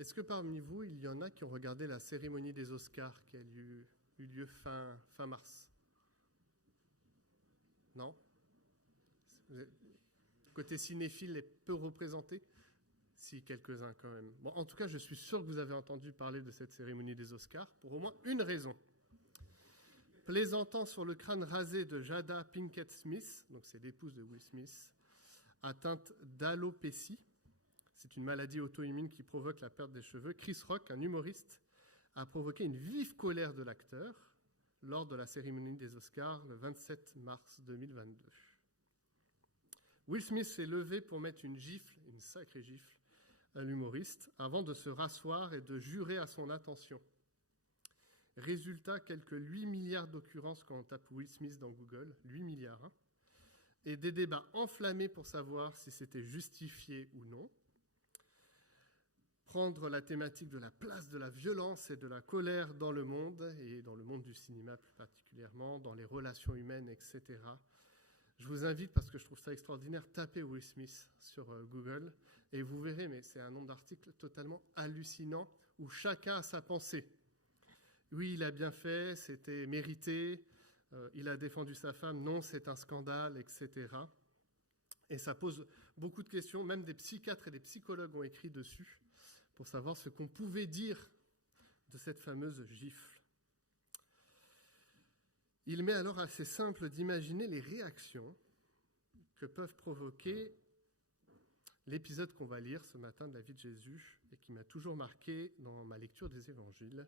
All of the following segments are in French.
Est-ce que parmi vous, il y en a qui ont regardé la cérémonie des Oscars qui a eu lieu fin mars? Non? Côté cinéphile est peu représenté? Si, quelques-uns quand même. Bon, en tout cas, je suis sûr que vous avez entendu parler de cette cérémonie des Oscars pour au moins une raison. Plaisantant sur le crâne rasé de Jada Pinkett Smith, donc c'est l'épouse de Will Smith, atteinte d'alopécie. C'est une maladie auto-immune qui provoque la perte des cheveux. Chris Rock, un humoriste, a provoqué une vive colère de l'acteur lors de la cérémonie des Oscars le 27 mars 2022. Will Smith s'est levé pour mettre une gifle, une sacrée gifle, à l'humoriste, avant de se rasseoir et de jurer à son attention. Résultat, quelques 8 milliards d'occurrences quand on tape Will Smith dans Google, 8 milliards, hein, et des débats enflammés pour savoir si c'était justifié ou non. Prendre la thématique de la place de la violence et de la colère dans le monde, et dans le monde du cinéma plus particulièrement, dans les relations humaines, etc. Je vous invite, parce que je trouve ça extraordinaire, tapez Will Smith sur Google, et vous verrez, mais c'est un nombre d'articles totalement hallucinant, où chacun a sa pensée. Oui, il a bien fait, c'était mérité, il a défendu sa femme, non, c'est un scandale, etc. Et ça pose beaucoup de questions, même des psychiatres et des psychologues ont écrit dessus, pour savoir ce qu'on pouvait dire de cette fameuse gifle. Il m'est alors assez simple d'imaginer les réactions que peuvent provoquer l'épisode qu'on va lire ce matin de la vie de Jésus et qui m'a toujours marqué dans ma lecture des évangiles.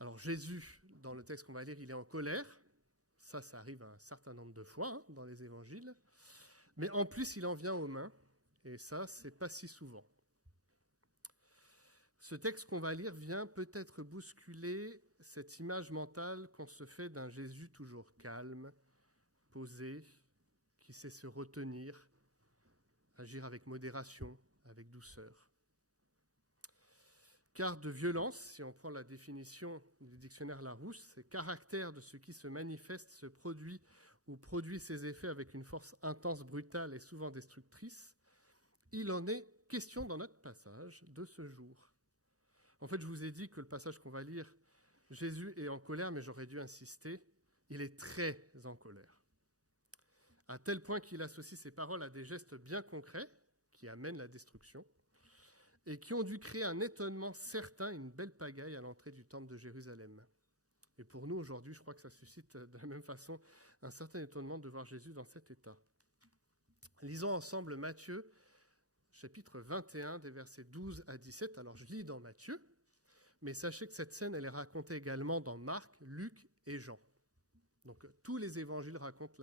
Alors Jésus, dans le texte qu'on va lire, il est en colère. Ça arrive un certain nombre de fois dans les évangiles. Mais en plus, il en vient aux mains. Et ça, c'est pas si souvent. Ce texte qu'on va lire vient peut-être bousculer cette image mentale qu'on se fait d'un Jésus toujours calme, posé, qui sait se retenir, agir avec modération, avec douceur. Car de violence, si on prend la définition du dictionnaire Larousse, c'est caractère de ce qui se manifeste, se produit ou produit ses effets avec une force intense, brutale et souvent destructrice. Il en est question dans notre passage de ce jour. En fait, je vous ai dit que le passage qu'on va lire, Jésus est en colère, mais j'aurais dû insister, il est très en colère. À tel point qu'il associe ses paroles à des gestes bien concrets qui amènent la destruction et qui ont dû créer un étonnement certain, une belle pagaille à l'entrée du temple de Jérusalem. Et pour nous, aujourd'hui, je crois que ça suscite de la même façon un certain étonnement de voir Jésus dans cet état. Lisons ensemble Matthieu, chapitre 21, des versets 12 à 17. Alors, je lis dans Matthieu, mais sachez que cette scène, elle est racontée également dans Marc, Luc et Jean. Donc, tous les évangiles racontent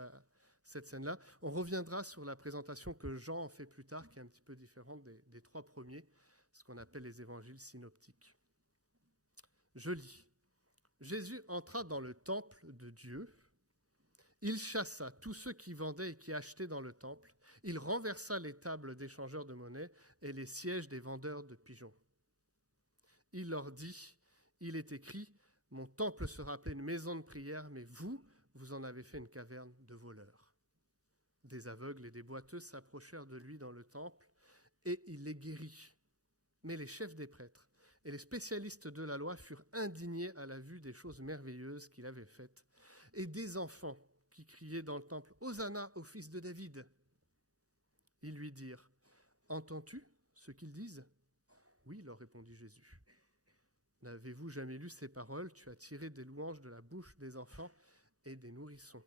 cette scène-là. On reviendra sur la présentation que Jean en fait plus tard, qui est un petit peu différente des trois premiers, ce qu'on appelle les évangiles synoptiques. Je lis. Jésus entra dans le temple de Dieu. Il chassa tous ceux qui vendaient et qui achetaient dans le temple. Il renversa les tables d'échangeurs de monnaie et les sièges des vendeurs de pigeons. Il leur dit, il est écrit, « Mon temple sera appelé une maison de prière, mais vous en avez fait une caverne de voleurs. » Des aveugles et des boiteux s'approchèrent de lui dans le temple et il les guérit. Mais les chefs des prêtres et les spécialistes de la loi furent indignés à la vue des choses merveilleuses qu'il avait faites et des enfants qui criaient dans le temple « Hosanna au fils de David !» Ils lui dirent « Entends-tu ce qu'ils disent ?» « Oui, leur répondit Jésus. « N'avez-vous jamais lu ces paroles ? Tu as tiré des louanges de la bouche des enfants et des nourrissons. »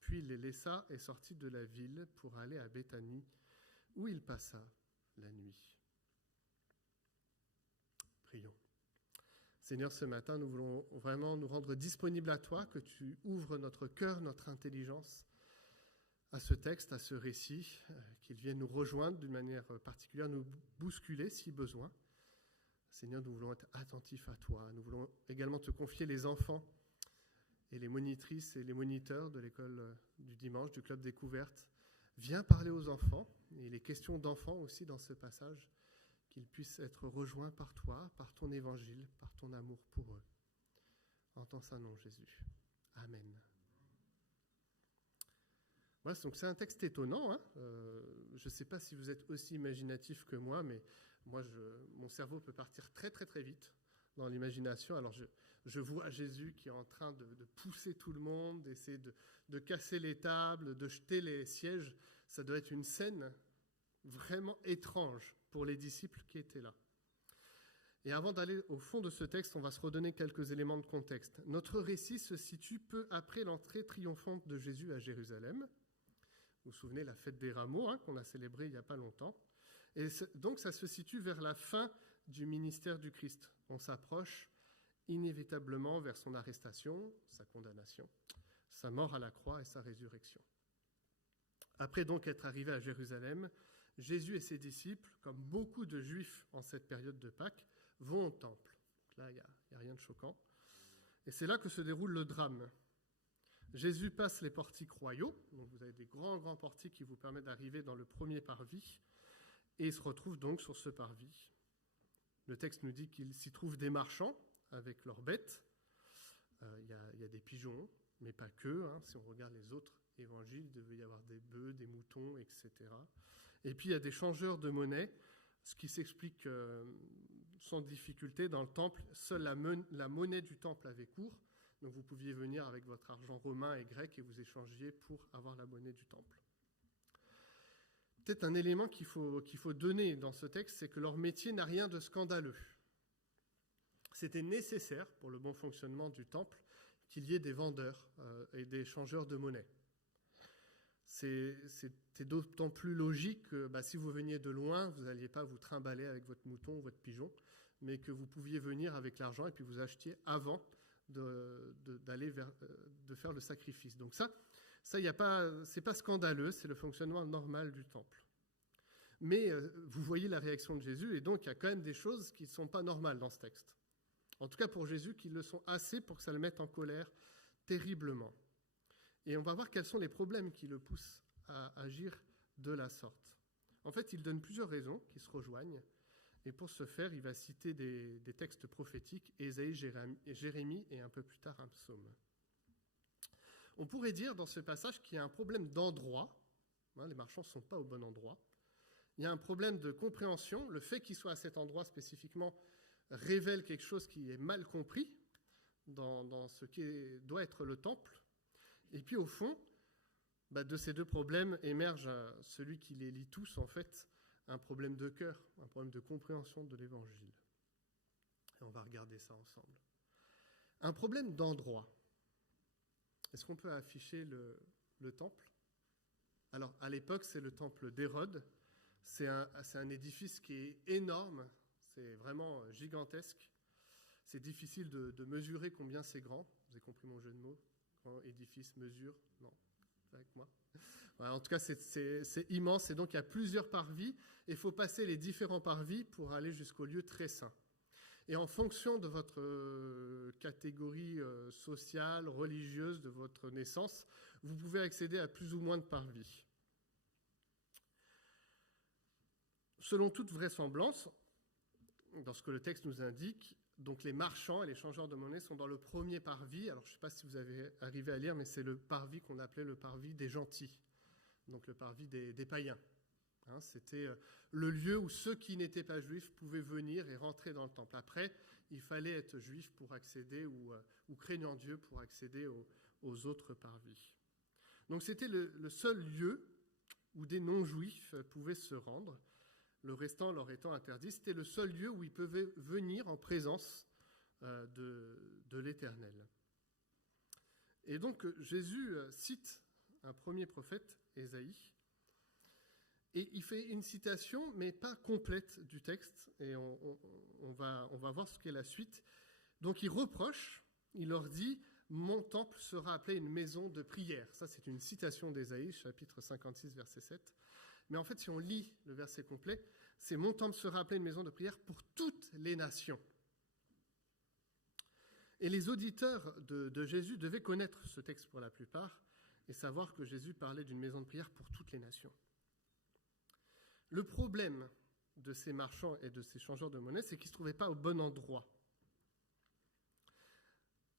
Puis il les laissa et sortit de la ville pour aller à Béthanie, où il passa la nuit. Prions. Seigneur, ce matin, nous voulons vraiment nous rendre disponibles à toi, que tu ouvres notre cœur, notre intelligence à ce texte, à ce récit, qu'il vienne nous rejoindre d'une manière particulière, nous bousculer si besoin. Seigneur, nous voulons être attentifs à toi. Nous voulons également te confier les enfants et les monitrices et les moniteurs de l'école du dimanche, du club découverte. Viens parler aux enfants, et les questions d'enfants aussi dans ce passage, qu'ils puissent être rejoints par toi, par ton évangile, par ton amour pour eux. En ton saint nom, Jésus. Amen. Voilà, donc c'est un texte étonnant. Je ne sais pas si vous êtes aussi imaginatif que moi, mais Moi, mon cerveau peut partir très très très vite dans l'imagination. Alors je vois Jésus qui est en train de pousser tout le monde, d'essayer de casser les tables, de jeter les sièges. Ça doit être une scène vraiment étrange pour les disciples qui étaient là. Et avant d'aller au fond de ce texte, on va se redonner quelques éléments de contexte. Notre récit se situe peu après l'entrée triomphante de Jésus à Jérusalem. Vous vous souvenez, la fête des rameaux qu'on a célébrée il n'y a pas longtemps. Et donc ça se situe vers la fin du ministère du Christ. On s'approche inévitablement vers son arrestation, sa condamnation, sa mort à la croix et sa résurrection. Après donc être arrivé à Jérusalem, Jésus et ses disciples, comme beaucoup de Juifs en cette période de Pâques, vont au temple. Donc là, il n'y a rien de choquant. Et c'est là que se déroule le drame. Jésus passe les portiques royaux, donc vous avez des grands portiques qui vous permettent d'arriver dans le premier parvis, et il se retrouve donc sur ce parvis. Le texte nous dit qu'il s'y trouve des marchands avec leurs bêtes. Il y a des pigeons, mais pas que. Si on regarde les autres évangiles, il devait y avoir des bœufs, des moutons, etc. Et puis il y a des changeurs de monnaie, ce qui s'explique sans difficulté. Dans le temple, seule la monnaie du temple avait cours. Donc vous pouviez venir avec votre argent romain et grec et vous échangiez pour avoir la monnaie du temple. Peut-être un élément qu'il faut donner dans ce texte, c'est que leur métier n'a rien de scandaleux. C'était nécessaire pour le bon fonctionnement du temple qu'il y ait des vendeurs et des changeurs de monnaie. C'était d'autant plus logique que si vous veniez de loin, vous n'alliez pas vous trimballer avec votre mouton ou votre pigeon, mais que vous pouviez venir avec l'argent et puis vous achetiez avant de faire le sacrifice. Donc ça c'est pas scandaleux, c'est le fonctionnement normal du temple. Mais vous voyez la réaction de Jésus, et donc il y a quand même des choses qui ne sont pas normales dans ce texte. En tout cas pour Jésus, qui le sont assez pour que ça le mette en colère terriblement. Et on va voir quels sont les problèmes qui le poussent à agir de la sorte. En fait, il donne plusieurs raisons qui se rejoignent, et pour ce faire, il va citer des textes prophétiques, Ésaïe, Jérémie, et un peu plus tard un psaume. On pourrait dire dans ce passage qu'il y a un problème d'endroit. Les marchands ne sont pas au bon endroit. Il y a un problème de compréhension. Le fait qu'ils soient à cet endroit spécifiquement révèle quelque chose qui est mal compris dans ce qui doit être le temple. Et puis au fond, de ces deux problèmes émerge celui qui les lie tous, en fait, un problème de cœur, un problème de compréhension de l'Évangile. Et on va regarder ça ensemble. Un problème d'endroit. Est-ce qu'on peut afficher le temple ? Alors, à l'époque, c'est le temple d'Hérode. C'est un édifice qui est énorme, c'est vraiment gigantesque. C'est difficile de mesurer combien c'est grand. Vous avez compris mon jeu de mots ? Grand édifice, mesure ? Non, c'est avec moi. Voilà, en tout cas, c'est immense. Et donc, il y a plusieurs parvis. Et il faut passer les différents parvis pour aller jusqu'au lieu très saint. Et en fonction de votre catégorie sociale, religieuse, de votre naissance, vous pouvez accéder à plus ou moins de parvis. Selon toute vraisemblance, dans ce que le texte nous indique, donc les marchands et les changeurs de monnaie sont dans le premier parvis. Alors je ne sais pas si vous avez arrivé à lire, mais c'est le parvis qu'on appelait le parvis des gentils, donc le parvis des païens. C'était le lieu où ceux qui n'étaient pas juifs pouvaient venir et rentrer dans le temple. Après, il fallait être juif pour accéder ou craignant Dieu pour accéder aux autres parvis. Donc c'était le seul lieu où des non-juifs pouvaient se rendre, le restant leur étant interdit. C'était le seul lieu où ils pouvaient venir en présence de l'Éternel. Et donc Jésus cite un premier prophète, Ésaïe, et il fait une citation, mais pas complète du texte, et on va voir ce qu'est la suite. Donc il reproche, il leur dit « Mon temple sera appelé une maison de prière ». Ça, c'est une citation d'Ésaïe, chapitre 56, verset 7. Mais en fait, si on lit le verset complet, c'est « Mon temple sera appelé une maison de prière pour toutes les nations ». Et les auditeurs de Jésus devaient connaître ce texte pour la plupart, et savoir que Jésus parlait d'une maison de prière pour toutes les nations. Le problème de ces marchands et de ces changeurs de monnaie, c'est qu'ils ne se trouvaient pas au bon endroit.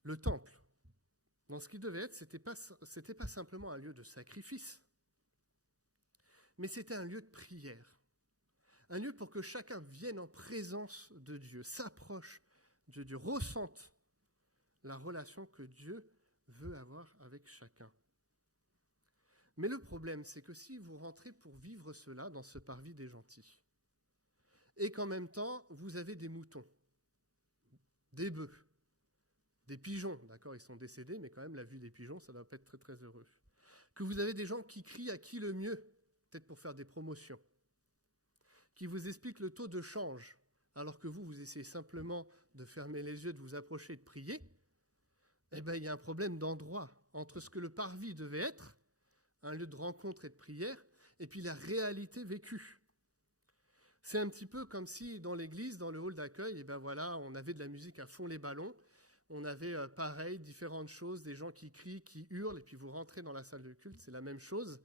Le temple, dans ce qu'il devait être, c'était pas simplement un lieu de sacrifice, mais c'était un lieu de prière. Un lieu pour que chacun vienne en présence de Dieu, s'approche de Dieu, ressente la relation que Dieu veut avoir avec chacun. Mais le problème, c'est que si vous rentrez pour vivre cela dans ce parvis des gentils, et qu'en même temps, vous avez des moutons, des bœufs, des pigeons, d'accord, ils sont décédés, mais quand même, la vue des pigeons, ça ne doit pas être très très heureux. Que vous avez des gens qui crient à qui le mieux, peut-être pour faire des promotions, qui vous expliquent le taux de change, alors que vous essayez simplement de fermer les yeux, de vous approcher et de prier, eh bien, il y a un problème d'endroit entre ce que le parvis devait être, un lieu de rencontre et de prière, et puis la réalité vécue. C'est un petit peu comme si dans l'église, dans le hall d'accueil, eh ben voilà, on avait de la musique à fond les ballons, on avait pareil, différentes choses, des gens qui crient, qui hurlent, et puis vous rentrez dans la salle de culte, c'est la même chose.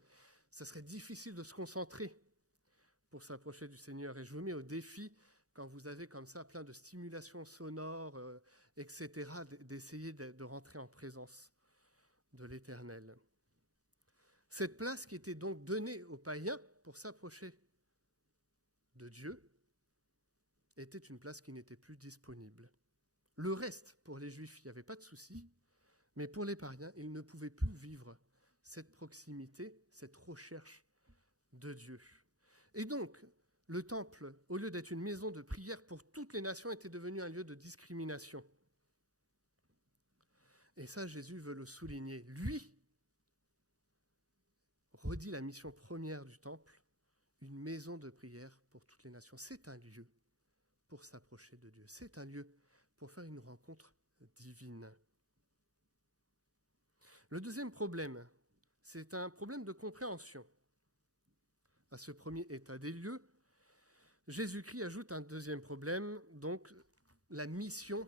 Ça serait difficile de se concentrer pour s'approcher du Seigneur. Et je vous mets au défi, quand vous avez comme ça plein de stimulations sonores, etc., d'essayer de rentrer en présence de l'Éternel. Cette place qui était donc donnée aux païens pour s'approcher de Dieu était une place qui n'était plus disponible. Le reste, pour les Juifs, il n'y avait pas de souci, mais pour les païens, ils ne pouvaient plus vivre cette proximité, cette recherche de Dieu. Et donc, le temple, au lieu d'être une maison de prière pour toutes les nations, était devenu un lieu de discrimination. Et ça, Jésus veut le souligner. Lui redit la mission première du temple, une maison de prière pour toutes les nations. C'est un lieu pour s'approcher de Dieu. C'est un lieu pour faire une rencontre divine. Le deuxième problème, c'est un problème de compréhension. À ce premier état des lieux, Jésus-Christ ajoute un deuxième problème, donc la mission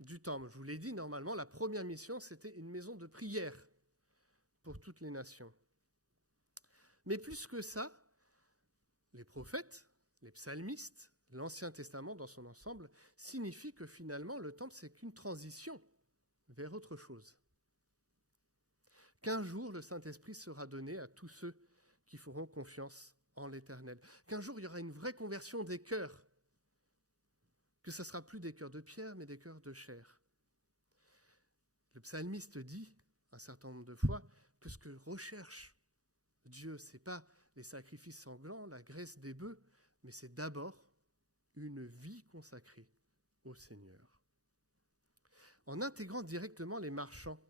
du temple. Je vous l'ai dit, normalement, la première mission, c'était une maison de prière pour toutes les nations. Mais plus que ça, les prophètes, les psalmistes, l'Ancien Testament dans son ensemble, signifient que finalement, le temple, c'est qu'une transition vers autre chose. Qu'un jour, le Saint-Esprit sera donné à tous ceux qui feront confiance en l'Éternel. Qu'un jour, il y aura une vraie conversion des cœurs. Que ce ne sera plus des cœurs de pierre, mais des cœurs de chair. Le psalmiste dit, un certain nombre de fois, que ce que recherche Dieu, ce n'est pas les sacrifices sanglants, la graisse des bœufs, mais c'est d'abord une vie consacrée au Seigneur. En intégrant directement les marchands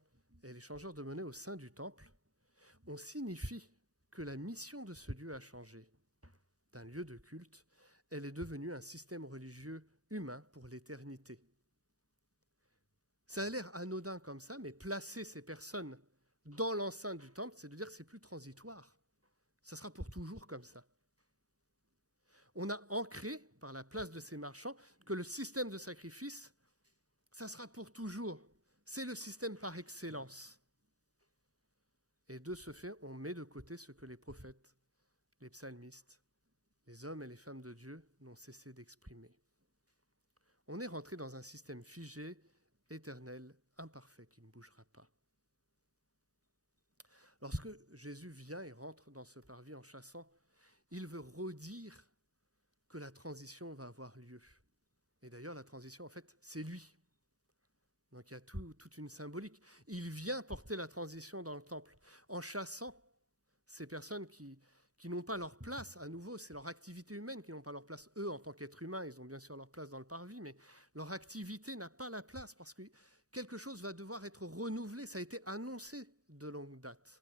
et les changeurs de monnaie au sein du temple, on signifie que la mission de ce lieu a changé. D'un lieu de culte, elle est devenue un système religieux humain pour l'éternité. Ça a l'air anodin comme ça, mais placer ces personnes dans l'enceinte du temple, c'est de dire que c'est plus transitoire. Ça sera pour toujours comme ça. On a ancré, par la place de ces marchands, que le système de sacrifice, ça sera pour toujours. C'est le système par excellence. Et de ce fait, on met de côté ce que les prophètes, les psalmistes, les hommes et les femmes de Dieu n'ont cessé d'exprimer. On est rentré dans un système figé, éternel, imparfait, qui ne bougera pas. Lorsque Jésus vient et rentre dans ce parvis en chassant, il veut redire que la transition va avoir lieu. Et d'ailleurs, la transition, en fait, c'est lui. Donc il y a toute une symbolique. Il vient porter la transition dans le temple en chassant ces personnes qui n'ont pas leur place. À nouveau, c'est leur activité humaine qui n'ont pas leur place. Eux, en tant qu'êtres humains, ils ont bien sûr leur place dans le parvis, mais leur activité n'a pas la place parce que quelque chose va devoir être renouvelé. Ça a été annoncé de longue date.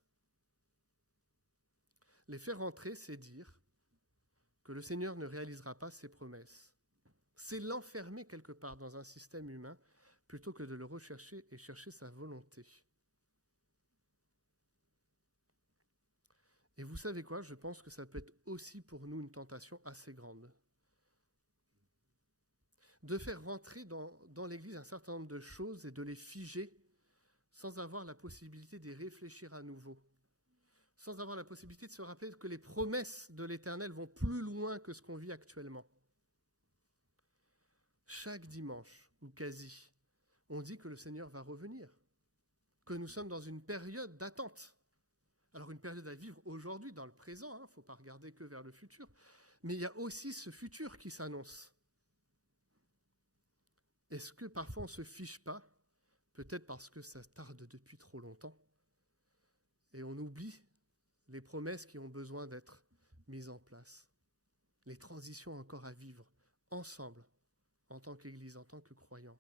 Les faire rentrer, c'est dire que le Seigneur ne réalisera pas ses promesses. C'est l'enfermer quelque part dans un système humain plutôt que de le rechercher et chercher sa volonté. Et vous savez quoi ? Je pense que ça peut être aussi pour nous une tentation assez grande. De faire rentrer dans l'Église un certain nombre de choses et de les figer sans avoir la possibilité d'y réfléchir à nouveau. Sans avoir la possibilité de se rappeler que les promesses de l'Éternel vont plus loin que ce qu'on vit actuellement. Chaque dimanche, ou quasi, on dit que le Seigneur va revenir, que nous sommes dans une période d'attente. Alors une période à vivre aujourd'hui, dans le présent, il ne faut pas regarder que vers le futur, mais il y a aussi ce futur qui s'annonce. Est-ce que parfois on ne se fiche pas, peut-être parce que ça tarde depuis trop longtemps, et on oublie les promesses qui ont besoin d'être mises en place, les transitions encore à vivre ensemble, en tant qu'Église, en tant que croyants.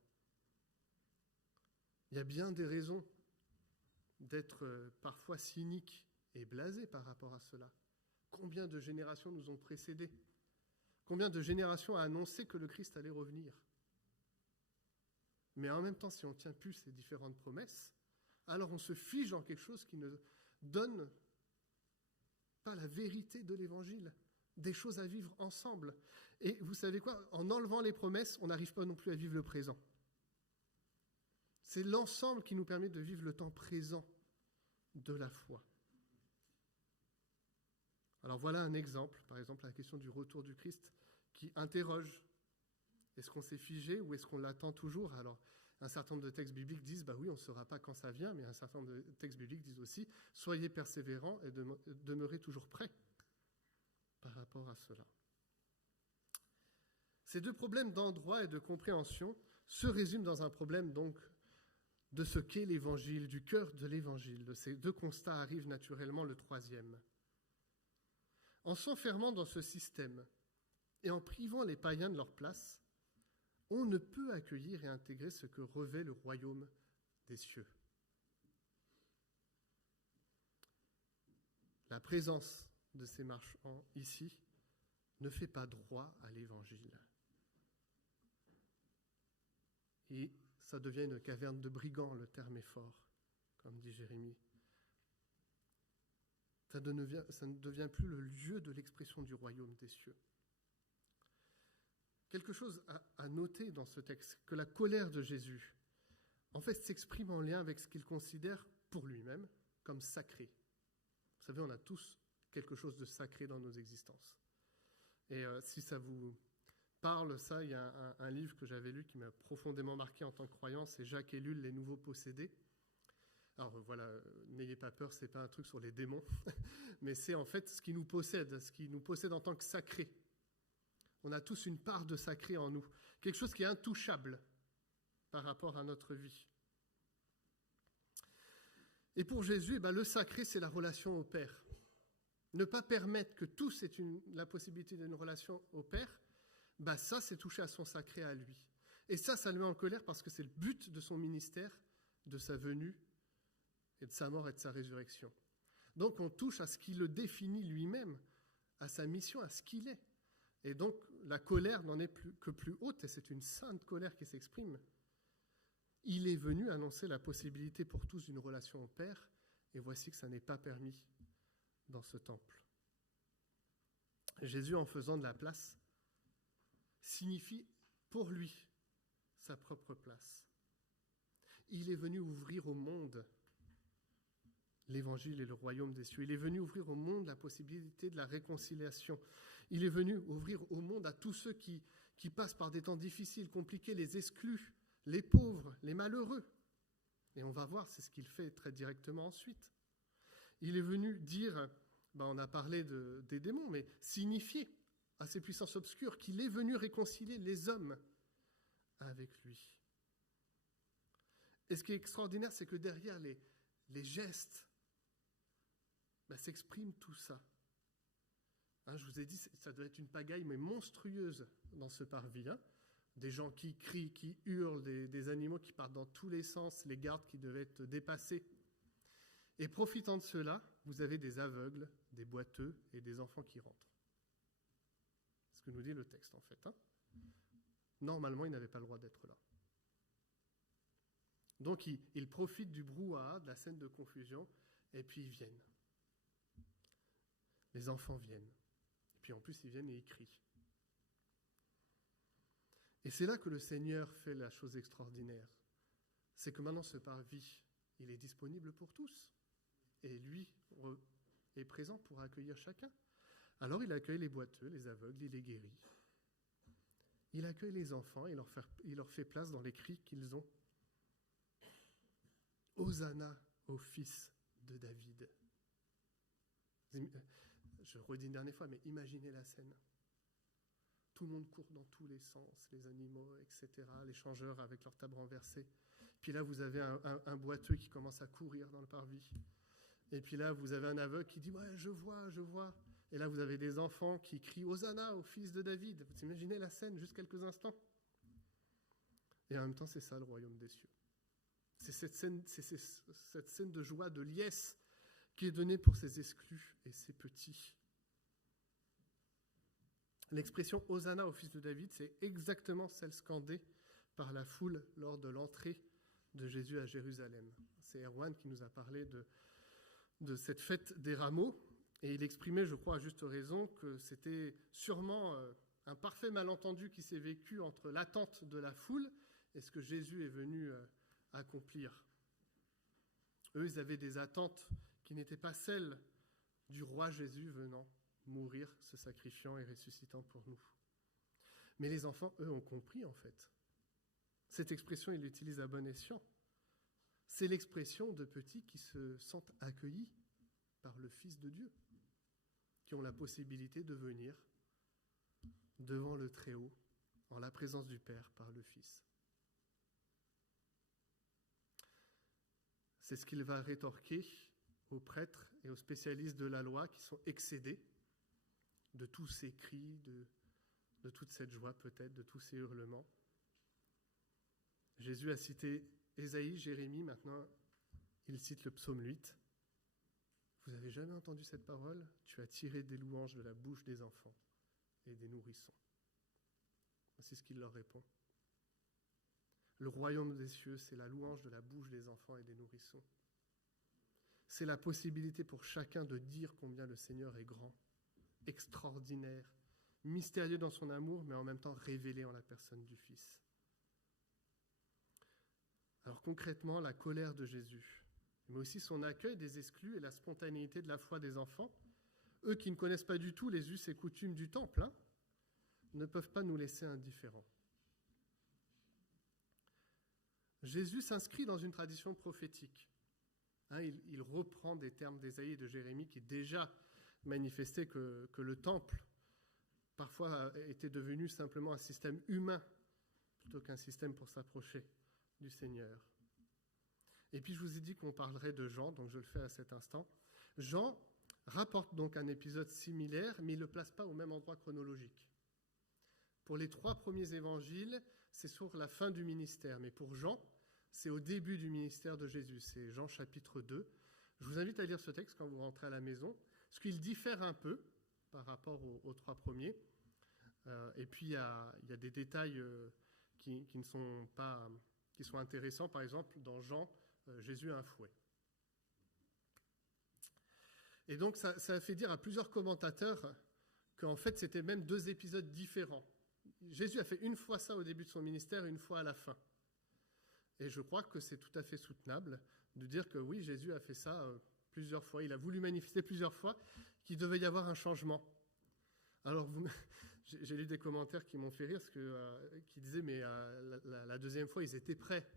Il y a bien des raisons d'être parfois cyniques et blasés par rapport à cela. Combien de générations nous ont précédés? Combien de générations a annoncé que le Christ allait revenir? Mais en même temps, si on ne tient plus ces différentes promesses, alors on se fige en quelque chose qui ne donne pas la vérité de l'Évangile, des choses à vivre ensemble. Et vous savez quoi? En enlevant les promesses, on n'arrive pas non plus à vivre le présent. C'est l'ensemble qui nous permet de vivre le temps présent de la foi. Alors voilà un exemple, par exemple la question du retour du Christ qui interroge. Est-ce qu'on s'est figé ou est-ce qu'on l'attend toujours? Alors un certain nombre de textes bibliques disent, oui, on ne saura pas quand ça vient, mais un certain nombre de textes bibliques disent aussi, soyez persévérants et demeurez toujours prêts par rapport à cela. Ces deux problèmes d'endroit et de compréhension se résument dans un problème donc de ce qu'est l'Évangile, du cœur de l'Évangile. De ces deux constats arrive naturellement le troisième. En s'enfermant dans ce système et en privant les païens de leur place, on ne peut accueillir et intégrer ce que revêt le royaume des cieux. La présence de ces marchands ici ne fait pas droit à l'Évangile. Et ça devient une caverne de brigands, le terme est fort, comme dit Jérémie. Ça ne devient plus le lieu de l'expression du royaume des cieux. Quelque chose à noter dans ce texte, que la colère de Jésus, en fait, s'exprime en lien avec ce qu'il considère pour lui-même comme sacré. Vous savez, on a tous quelque chose de sacré dans nos existences. Et si ça vous parle, ça, il y a un livre que j'avais lu qui m'a profondément marqué en tant que croyant, c'est Jacques Ellul, Les Nouveaux Possédés. Alors voilà, n'ayez pas peur, c'est pas un truc sur les démons, mais c'est en fait ce qui nous possède en tant que sacré. On a tous une part de sacré en nous, quelque chose qui est intouchable par rapport à notre vie. Et pour Jésus, le sacré, c'est la relation au Père. Ne pas permettre que tous aient la possibilité d'une relation au Père, ça, c'est toucher à son sacré à lui. Et ça le met en colère parce que c'est le but de son ministère, de sa venue, et de sa mort et de sa résurrection. Donc on touche à ce qui le définit lui-même, à sa mission, à ce qu'il est. Et donc la colère n'en est que plus haute, et c'est une sainte colère qui s'exprime. Il est venu annoncer la possibilité pour tous d'une relation au Père, et voici que ça n'est pas permis dans ce temple. Jésus, en faisant de la place, signifie pour lui sa propre place. Il est venu ouvrir au monde l'Évangile et le royaume des cieux. Il est venu ouvrir au monde la possibilité de la réconciliation. Il est venu ouvrir au monde à tous ceux qui passent par des temps difficiles, compliqués, les exclus, les pauvres, les malheureux. Et on va voir, c'est ce qu'il fait très directement ensuite. Il est venu dire, on a parlé des démons, mais signifier à ces puissances obscures qu'il est venu réconcilier les hommes avec lui. Et ce qui est extraordinaire, c'est que derrière les gestes, s'exprime tout ça. Je vous ai dit, ça doit être une pagaille, mais monstrueuse dans ce parvis. Des gens qui crient, qui hurlent, des animaux qui partent dans tous les sens, les gardes qui devaient être dépassés. Et profitant de cela, vous avez des aveugles, des boiteux et des enfants qui rentrent. C'est ce que nous dit le texte, en fait. Normalement, ils n'avaient pas le droit d'être là. Donc, ils profitent du brouhaha, de la scène de confusion, et puis ils viennent. Les enfants viennent. Et puis en plus, ils viennent et ils crient. Et c'est là que le Seigneur fait la chose extraordinaire. C'est que maintenant, ce parvis, il est disponible pour tous. Et lui est présent pour accueillir chacun. Alors, il accueille les boiteux, les aveugles, il les guérit. Il accueille les enfants et il leur fait place dans les cris qu'ils ont. Hosanna au fils de David. Je redis une dernière fois, mais imaginez la scène. Tout le monde court dans tous les sens, les animaux, etc., les changeurs avec leur table renversée. Puis là, vous avez un boiteux qui commence à courir dans le parvis. Et puis là, vous avez un aveugle qui dit « Ouais, je vois, je vois ». Et là, vous avez des enfants qui crient « Hosanna au fils de David ». Vous imaginez la scène, juste quelques instants. Et en même temps, c'est ça le royaume des cieux. C'est cette scène de joie, de liesse qui est donnée pour ces exclus et ces petits. L'expression « Hosanna au fils de David », c'est exactement celle scandée par la foule lors de l'entrée de Jésus à Jérusalem. C'est Erwan qui nous a parlé de cette fête des rameaux, et il exprimait, je crois à juste raison, que c'était sûrement un parfait malentendu qui s'est vécu entre l'attente de la foule et ce que Jésus est venu accomplir. Eux, ils avaient des attentes qui n'étaient pas celles du roi Jésus venant mourir, se sacrifiant et ressuscitant pour nous. Mais les enfants, eux, ont compris en fait. Cette expression, ils l'utilisent à bon escient. C'est l'expression de petits qui se sentent accueillis par le Fils de Dieu, qui ont la possibilité de venir devant le Très-Haut, en la présence du Père par le Fils. C'est ce qu'il va rétorquer aux prêtres et aux spécialistes de la loi qui sont excédés de tous ces cris, de toute cette joie peut-être, de tous ces hurlements. Jésus a cité Ésaïe, Jérémie, maintenant il cite le psaume 8. Vous n'avez jamais entendu cette parole ? Tu as tiré des louanges de la bouche des enfants et des nourrissons. C'est ce qu'il leur répond. Le royaume des cieux, c'est la louange de la bouche des enfants et des nourrissons. C'est la possibilité pour chacun de dire combien le Seigneur est grand, extraordinaire, mystérieux dans son amour, mais en même temps révélé en la personne du Fils. Alors concrètement, la colère de Jésus, mais aussi son accueil des exclus et la spontanéité de la foi des enfants, eux qui ne connaissent pas du tout les us et coutumes du temple, ne peuvent pas nous laisser indifférents. Jésus s'inscrit dans une tradition prophétique. Il reprend des termes d'Ésaïe et de Jérémie qui déjà manifestaient que le temple, parfois, était devenu simplement un système humain plutôt qu'un système pour s'approcher du Seigneur. Et puis je vous ai dit qu'on parlerait de Jean, donc je le fais à cet instant. Jean rapporte donc un épisode similaire, mais il ne le place pas au même endroit chronologique. Pour les 3 premiers évangiles, c'est sur la fin du ministère, mais pour Jean, c'est au début du ministère de Jésus, c'est Jean chapitre 2. Je vous invite à lire ce texte quand vous rentrez à la maison, parce qu'il diffère un peu par rapport aux 3 premiers. Et puis il y a des détails qui sont intéressants. Par exemple, dans Jean, Jésus a un fouet. Et donc ça a fait dire à plusieurs commentateurs qu'en fait c'était même 2 épisodes différents. Jésus a fait une fois ça au début de son ministère et une fois à la fin. Et je crois que c'est tout à fait soutenable de dire que oui, Jésus a fait ça plusieurs fois. Il a voulu manifester plusieurs fois qu'il devait y avoir un changement. Alors, j'ai lu des commentaires qui m'ont fait rire, qui disaient, mais la deuxième fois, ils étaient prêts,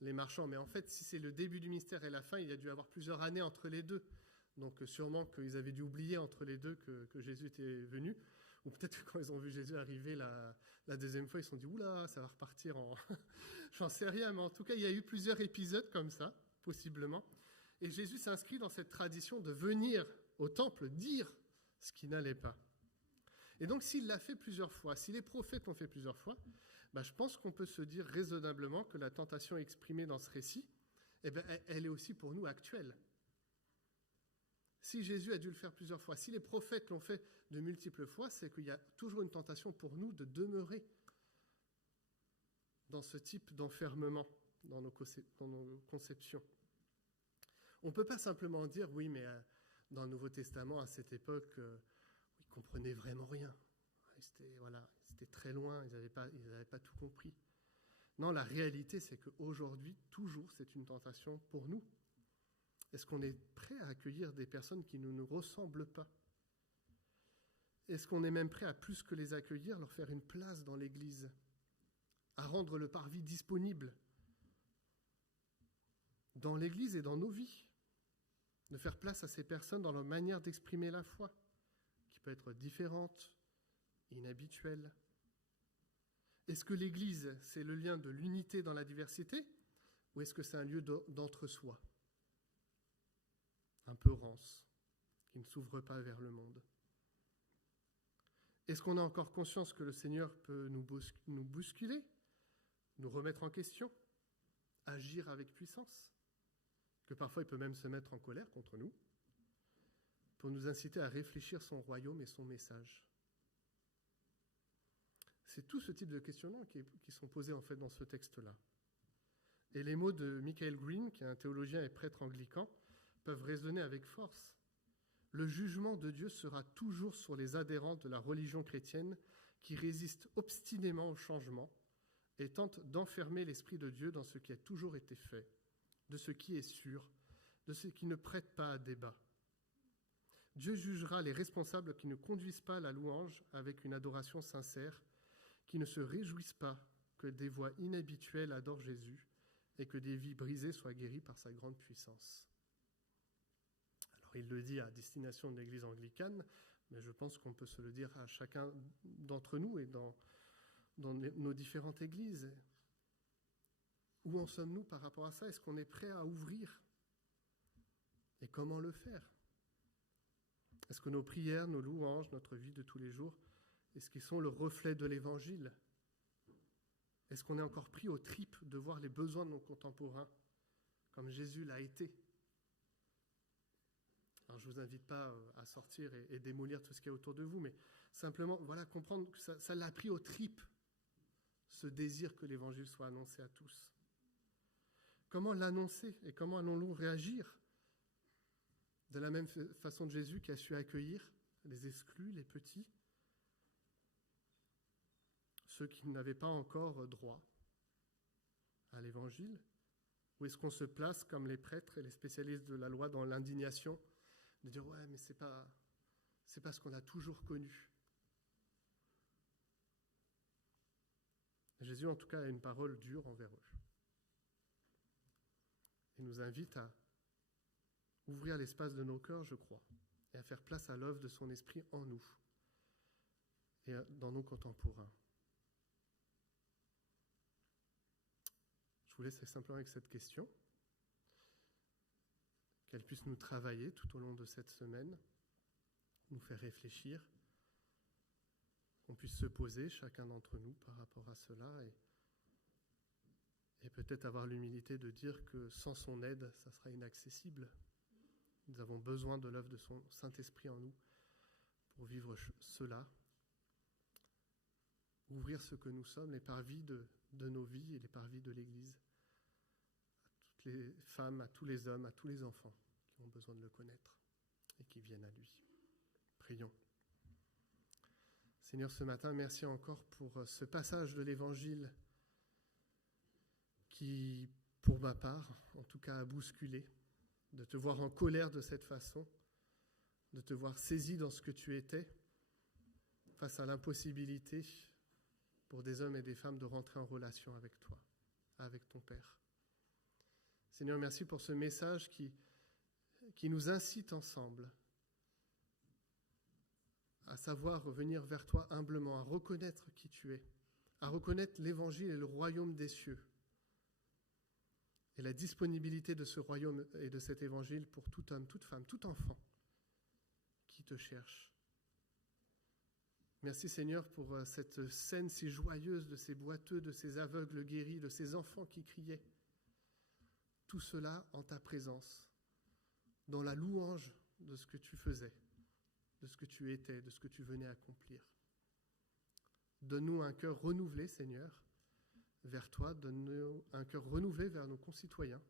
les marchands. Mais en fait, si c'est le début du ministère et la fin, il y a dû y avoir plusieurs années entre les deux. Donc sûrement qu'ils avaient dû oublier entre les deux que Jésus était venu. Ou peut-être que quand ils ont vu Jésus arriver la deuxième fois, ils se sont dit « Oula, ça va repartir en... » J'en sais rien, mais en tout cas, il y a eu plusieurs épisodes comme ça, possiblement. Et Jésus s'inscrit dans cette tradition de venir au temple dire ce qui n'allait pas. Et donc, s'il l'a fait plusieurs fois, si les prophètes l'ont fait plusieurs fois, je pense qu'on peut se dire raisonnablement que la tentation exprimée dans ce récit, elle est aussi pour nous actuelle. Si Jésus a dû le faire plusieurs fois, si les prophètes l'ont fait de multiples fois, c'est qu'il y a toujours une tentation pour nous de demeurer dans ce type d'enfermement dans nos conceptions. On ne peut pas simplement dire, oui, mais dans le Nouveau Testament, à cette époque, ils ne comprenaient vraiment rien. C'était très loin, ils n'avaient pas tout compris. Non, la réalité, c'est qu'aujourd'hui, toujours, c'est une tentation pour nous. Est-ce qu'on est prêt à accueillir des personnes qui ne nous ressemblent pas ? Est-ce qu'on est même prêt à plus que les accueillir, leur faire une place dans l'Église, à rendre le parvis disponible dans l'Église et dans nos vies ? de faire place à ces personnes dans leur manière d'exprimer la foi, qui peut être différente, inhabituelle. Est-ce que l'Église, c'est le lien de l'unité dans la diversité, ou est-ce que c'est un lieu d'entre-soi, un peu rance, qui ne s'ouvre pas vers le monde? Est-ce qu'on a encore conscience que le Seigneur peut nous bousculer, nous remettre en question, agir avec puissance, que parfois il peut même se mettre en colère contre nous, pour nous inciter à réfléchir son royaume et son message? C'est tout ce type de questionnements qui sont posés en fait dans ce texte-là. Et les mots de Michael Green, qui est un théologien et prêtre anglican, peuvent résonner avec force. Le jugement de Dieu sera toujours sur les adhérents de la religion chrétienne qui résistent obstinément au changement et tentent d'enfermer l'Esprit de Dieu dans ce qui a toujours été fait, de ce qui est sûr, de ce qui ne prête pas à débat. Dieu jugera les responsables qui ne conduisent pas la louange avec une adoration sincère, qui ne se réjouissent pas que des voix inhabituelles adorent Jésus et que des vies brisées soient guéries par sa grande puissance. Alors il le dit à destination de l'Église anglicane, mais je pense qu'on peut se le dire à chacun d'entre nous et dans nos différentes églises. Où en sommes-nous par rapport à ça? Est-ce qu'on est prêt à ouvrir? Et comment le faire? Est-ce que nos prières, nos louanges, notre vie de tous les jours, est-ce qu'ils sont le reflet de l'Évangile? Est-ce qu'on est encore pris aux tripes de voir les besoins de nos contemporains, comme Jésus l'a été? Alors je ne vous invite pas à sortir et démolir tout ce qui est autour de vous, mais simplement comprendre que ça l'a pris aux tripes, ce désir que l'Évangile soit annoncé à tous. Comment l'annoncer et comment allons-nous réagir? De la même façon de Jésus qui a su accueillir les exclus, les petits, ceux qui n'avaient pas encore droit à l'Évangile? Ou est-ce qu'on se place comme les prêtres et les spécialistes de la loi dans l'indignation, de dire « ouais, mais c'est pas ce qu'on a toujours connu ». Jésus, en tout cas, a une parole dure envers eux. Il nous invite à ouvrir l'espace de nos cœurs, je crois, et à faire place à l'œuvre de son esprit en nous et dans nos contemporains. Je vous laisse simplement avec cette question, qu'elle puisse nous travailler tout au long de cette semaine, nous faire réfléchir, qu'on puisse se poser chacun d'entre nous par rapport à cela et peut-être avoir l'humilité de dire que sans son aide, ça sera inaccessible. Nous avons besoin de l'œuvre de son Saint-Esprit en nous pour vivre cela, ouvrir ce que nous sommes, les parvis de nos vies et les parvis de l'Église, à toutes les femmes, à tous les hommes, à tous les enfants qui ont besoin de le connaître et qui viennent à lui. Prions. Seigneur, ce matin, merci encore pour ce passage de l'Évangile qui, pour ma part, en tout cas, a bousculé, de te voir en colère de cette façon, de te voir saisi dans ce que tu étais, face à l'impossibilité pour des hommes et des femmes de rentrer en relation avec toi, avec ton Père. Seigneur, merci pour ce message qui nous incite ensemble à savoir revenir vers toi humblement, à reconnaître qui tu es, à reconnaître l'Évangile et le royaume des cieux, et la disponibilité de ce royaume et de cet Évangile pour tout homme, toute femme, tout enfant qui te cherche. Merci Seigneur pour cette scène si joyeuse de ces boiteux, de ces aveugles guéris, de ces enfants qui criaient. Tout cela en ta présence, dans la louange de ce que tu faisais, de ce que tu étais, de ce que tu venais accomplir. Donne-nous un cœur renouvelé, Seigneur, vers toi. Donne-nous un cœur renouvelé vers nos concitoyens.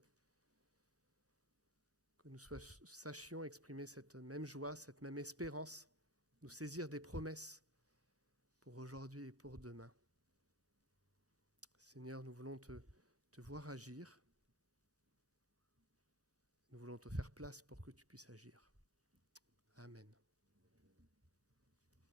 Que nous sachions exprimer cette même joie, cette même espérance, nous saisir des promesses pour aujourd'hui et pour demain. Seigneur, nous voulons te voir agir. Nous voulons te faire place pour que tu puisses agir. Amen.